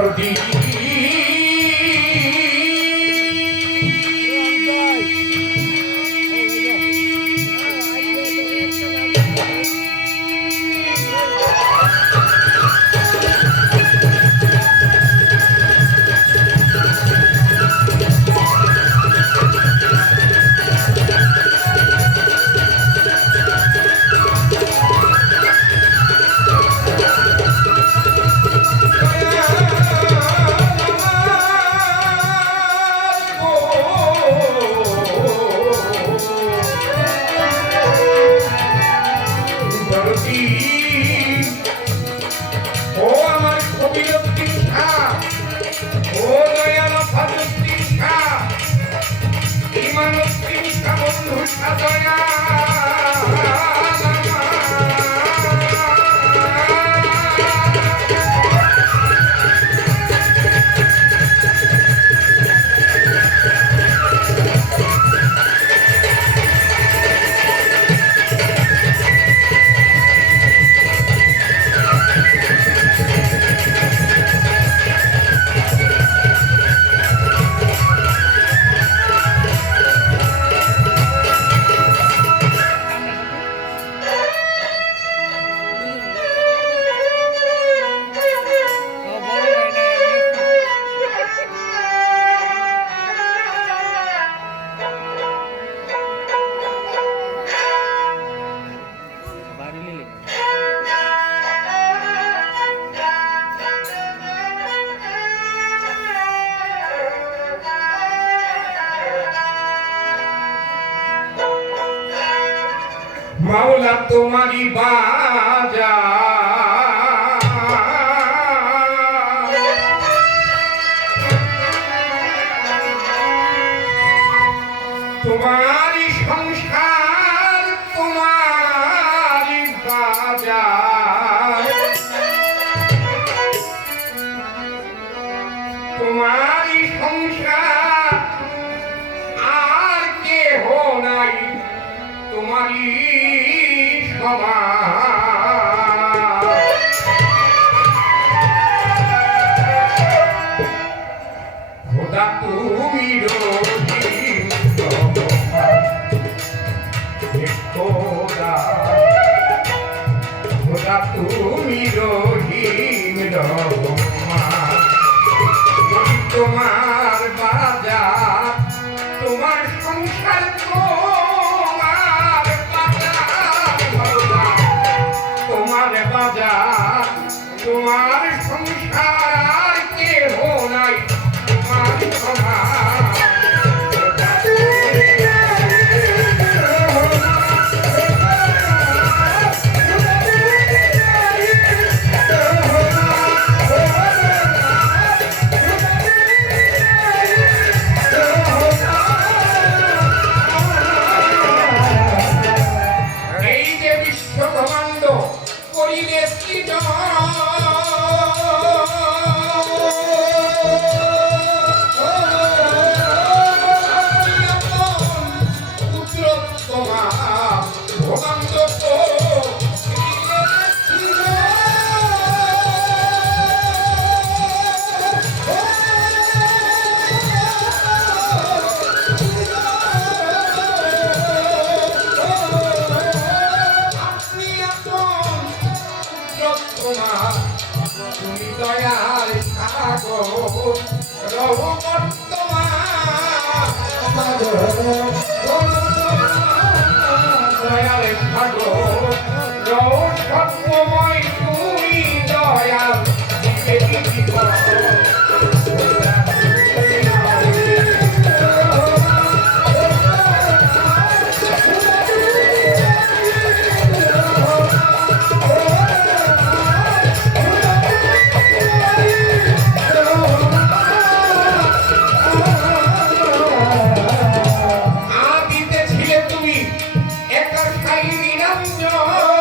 দর্দি মাওলা তোমারি বাজা তোমারি সংসার তোমারি বাজা তোমারি সংসার আর কেহ নাই তোমারি খোদা তুমি খোদা খোদা তুমি রহিম তোমার বাজার তোমার সংসার তোমার সংসার কেহ নাই তোমার সমান এই যে বিশ্ব ব্রহ্মাণ্ড করিলে সৃজন তুমি দয়াল ঠাকুর রঘু বর্তমান দয়াল ঠাকুর রঘু সত্যময় তুমি দয়াল আদিতে ছিলে তুমি একা খাই নিরঞ্জন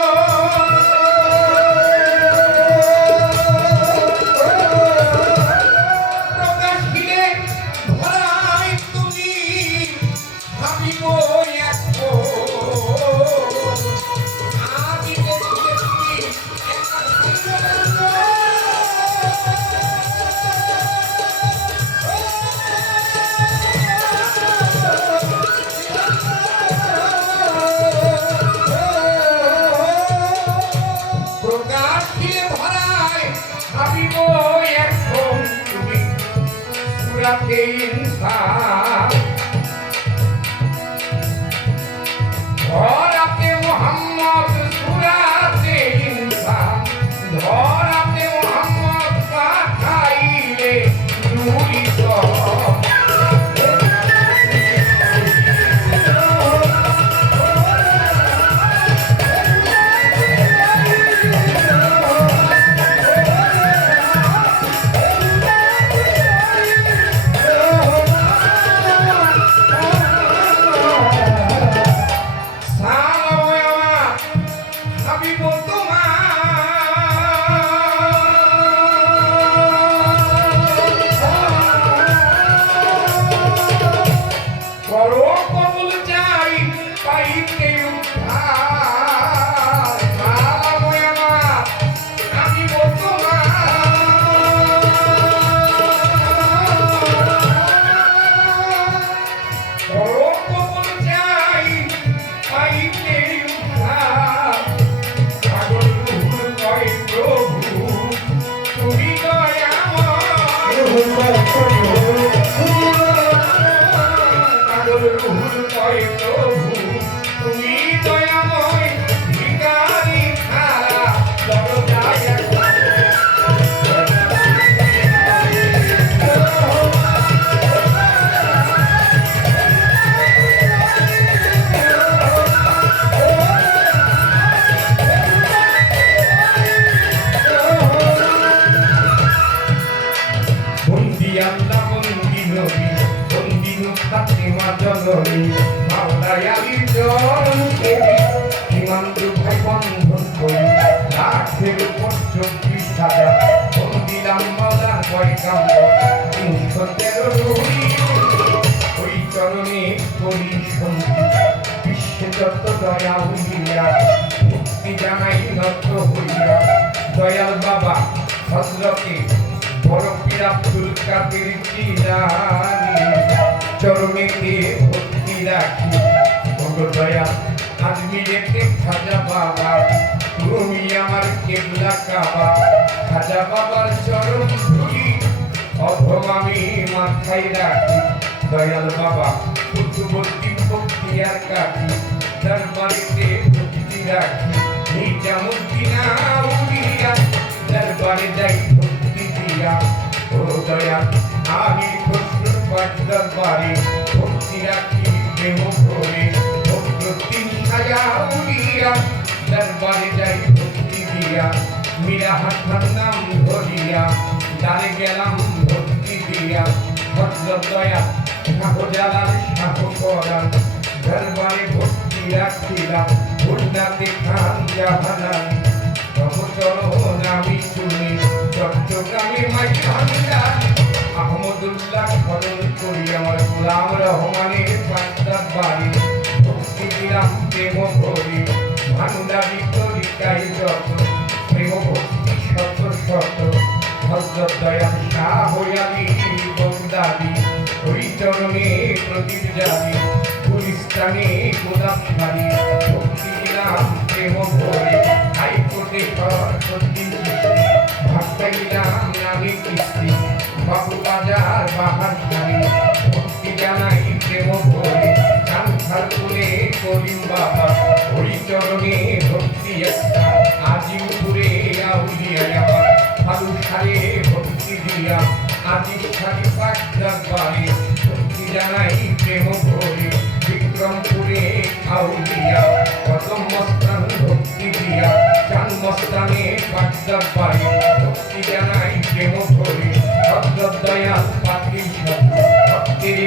সুরাতে ইনসান ধরাতে মোহাম্মদ সুরাতে ইনসান ধরাতে মোহাম্মদ পাঠাইলে নুরি দয়াল বাবা হযরতে বড় পীর আব্দুল কাদের জিলানী চরণেতে ভক্তি রাখি ওগো দয়াল আজমিরেতে খাজা বাবা তুমি আমার কেবলা কাবা খাজা বাবার চরণ ধুলি অধম আমি মাথায় রাখি দয়াল বাবা পুত্রবর্তী ভক্তি আর কাটি দরবারেতে ভক্তি রাখি নিজামুদ্দিন আউলিয়া দরবারে যাই ভক্তি দিয়া ও দয়াল আমি খসরুর পাঠ দরবারে ভক্তি রাখি প্রেম ভরে ভক্তি সাজা আউলিয়া দরবারে যাই ভক্তি দিয়া মীরা হাসান নাম ধরিয়া দাঁড়ে গেলাম ভক্তি দিয়া হযরত দয়াল শাহ জালাল শাহ পরাণ দরবারে ভক্তি রাখিলাম উন্নতি খান জাহানানি তবচরণ আমি শুনি চট্টগ্রামে মাই খানদান আহমদুল্লাহ খরণ করি আমার গোলাম রহমানের পাঁচটার বাড়ি ভক্তি দিলাম প্রেম ভরি ভান্ডারি তরিকাই যত প্রেম ভক্তি শত শত হযরত দয়াল শাহ আলী বগদাদি ওই চরণে প্রদীপ জালি গুলিস্তানে গোলাপ শাড়ি ভক্তি দিলাম প্রেম ভরে হাইকোর্টে সরস্বতী ভাষা দিলাম নামে কিস্তি বাবু বাজার বাহার শাড়ি ভক্তি জানাই প্রেম ভরে কান্থার তুলে করিম বাবা ওই চরণে ভক্তি একটা আজিমপুরে আউলিয়া আমার ভালু সারে ভক্তি দিয়া আজি সারি পাঁচ দরবারে ভক্তি জানাই প্রেম ভরে বিক্রমপুরে আউলিয়া কদম মস্তান ভক্তি দিয়া চান মস্তানে পাঁচ দরবারে ভক্তি জানাই প্রেম ভরে হযরত দয়াল পাত্রী সাধু ভক্তের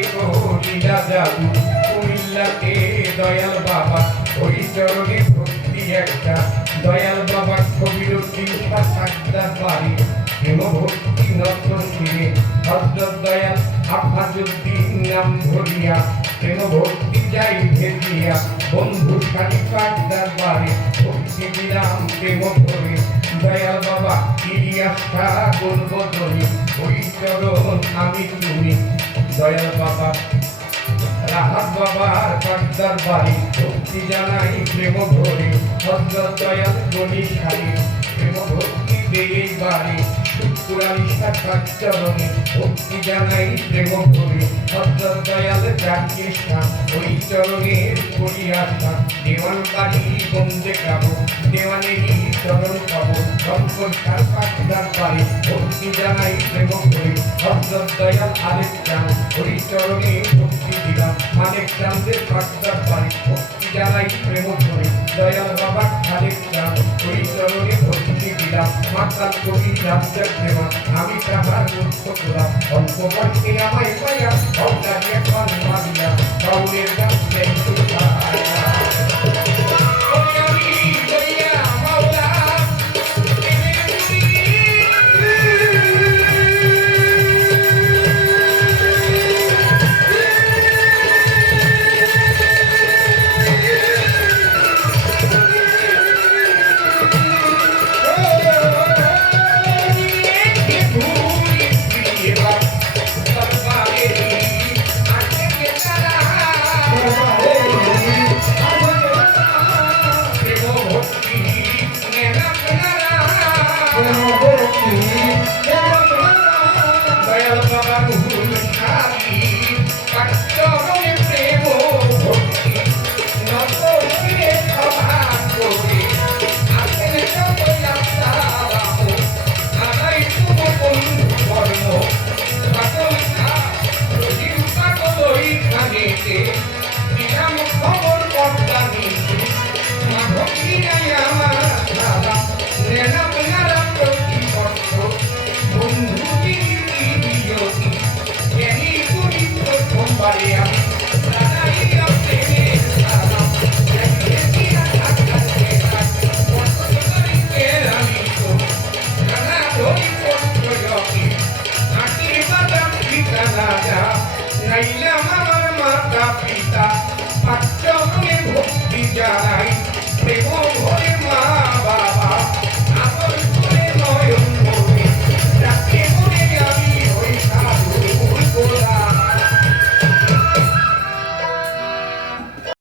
লীলা জাদু কুমিল্লাতে দয়াল বাবা ওই চরণে ভক্তি একটা দয়াল বাবা কবির তিনটা সাকদার বাড়ি প্রেম ভক্তি নতুন শিরে হযরত দয়াল আফাজুদ্দিন নাম ধরিয়া প্রেম ভক্তি যাই ভেজিয়া বন্ধু সারি পাকদার বাড়ি ভক্তি দিলাম প্রেম ভরে দয়াল বাবা ইলিয়াস ঠাকুর বদলি ওই চরণ আমি তুমি দয়াল বাবা রাহাত বাবার পাকদার বাড়ি ভক্তি জানাই প্রেম ভরে হযরত দয়াল গলি সারি প্রেম ভক্তি দেই বাড়ি পুরানি শাখার চরণে ভক্তি জানাই প্রেম ভরে হযরত দয়াল জাকির শাহ ওই চরণে করি আশা দেওয়ান বাড়ি বন্দে গাবো দেওয়ানেরই চরণ পাবো শঙ্কর তার পাঠার পারে ভক্তি জানাই প্রেম ভরে হযরত দয়াল আরেক চান ওই চরণে ভক্তি দিলাম মানিক চাঁদের পাঠার পারে ভক্তি জানাই প্রেম ভরে দয়াল বাবার আরেক চান ওই চরণে ভক্তি দিলাম মাতাল কবি রাজ্জাক দেওয়া আমি তাহার মুক্ত করা অল্প বয়সে আমায় পাইয়া অল্প মারিয়া বাউলের